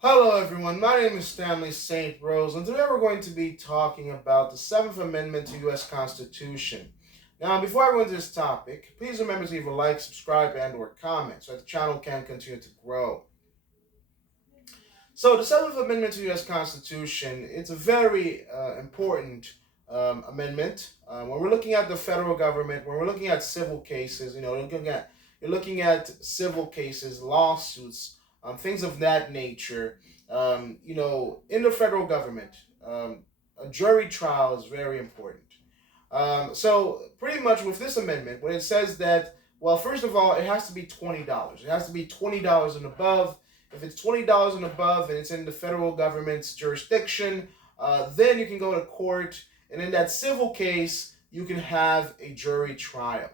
Hello, everyone. My name is Stanley St. Rose, and today we're going to be talking about the Seventh Amendment to U.S. Constitution. Now, before I go into this topic, please remember to leave a like, subscribe, and/or comment so that the channel can continue to grow. So, the Seventh Amendment to the U.S. Constitution, it's a very important amendment. When we're looking at the federal government, when we're looking at civil cases, you're looking at civil cases, lawsuits, things of that nature. In the federal government, a jury trial is very important. So pretty much with this amendment, when it says that, well, first of all, it has to be $20. It has to be $20 and above. If it's $20 and above and it's in the federal government's jurisdiction, then you can go to court, and in that civil case, you can have a jury trial.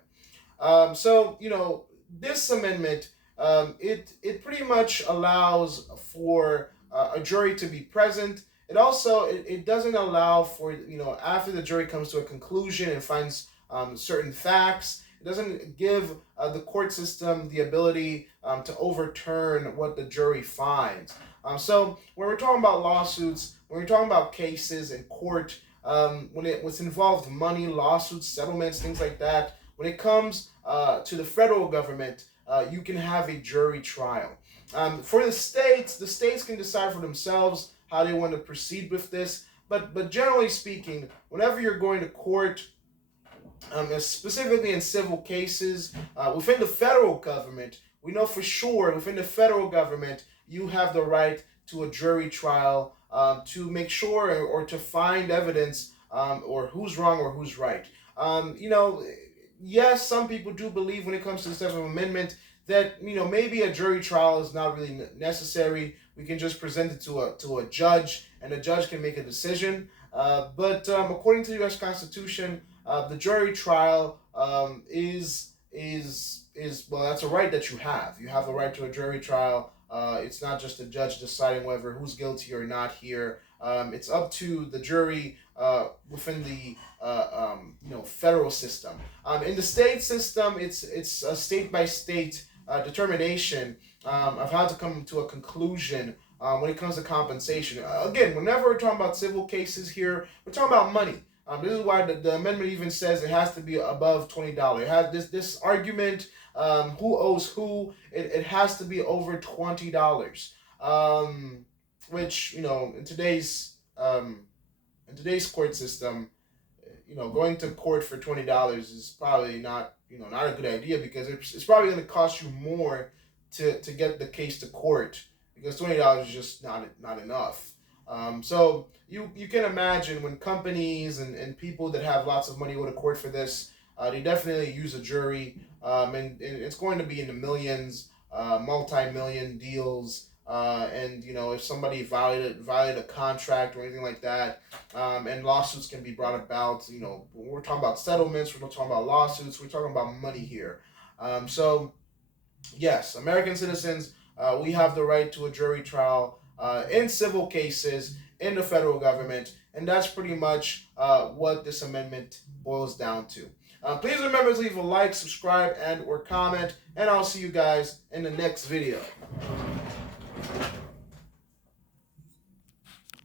This amendment, it pretty much allows for a jury to be present. It doesn't allow for, after the jury comes to a conclusion and finds certain facts. It doesn't give the court system the ability to overturn what the jury finds. So when we're talking about lawsuits, when we're talking about cases in court, when it was involved money, lawsuits, settlements, things like that, when it comes to the federal government, you can have a jury trial. For the states can decide for themselves how they want to proceed with this. But generally speaking, whenever you're going to court, specifically in civil cases, within the federal government, we know for sure within the federal government, you have the right to a jury trial to make sure or to find evidence or who's wrong or who's right. Yes, some people do believe when it comes to the Seventh Amendment that maybe a jury trial is not really necessary. We can just present it to a judge, and the judge can make a decision. But according to the U.S. Constitution, the jury trial is well, that's a right that you have. You have the right to a jury trial. It's not just a judge deciding whether who's guilty or not here. It's up to the jury within the federal system. In the state system, it's a state by state determination of how to come to a conclusion when it comes to compensation. Again, whenever we're talking about civil cases here, we're talking about money. This is why the amendment even says it has to be above $20. It has this argument, who owes who. It has to be over $20, which in today's court system, going to court for $20 is probably not a good idea, because it's probably going to cost you more to get the case to court, because $20 is just not enough. So you can imagine when companies and people that have lots of money go to court for this, they definitely use a jury, and it's going to be in the millions, multi-million deals. And if somebody violated a contract or anything like that, and lawsuits can be brought about. We're talking about settlements, we're not talking about lawsuits, we're talking about money here. So yes, American citizens, we have the right to a jury trial in civil cases in the federal government, and that's pretty much what this amendment boils down to. Please remember to leave a like, subscribe, and/or comment, and I'll see you guys in the next video.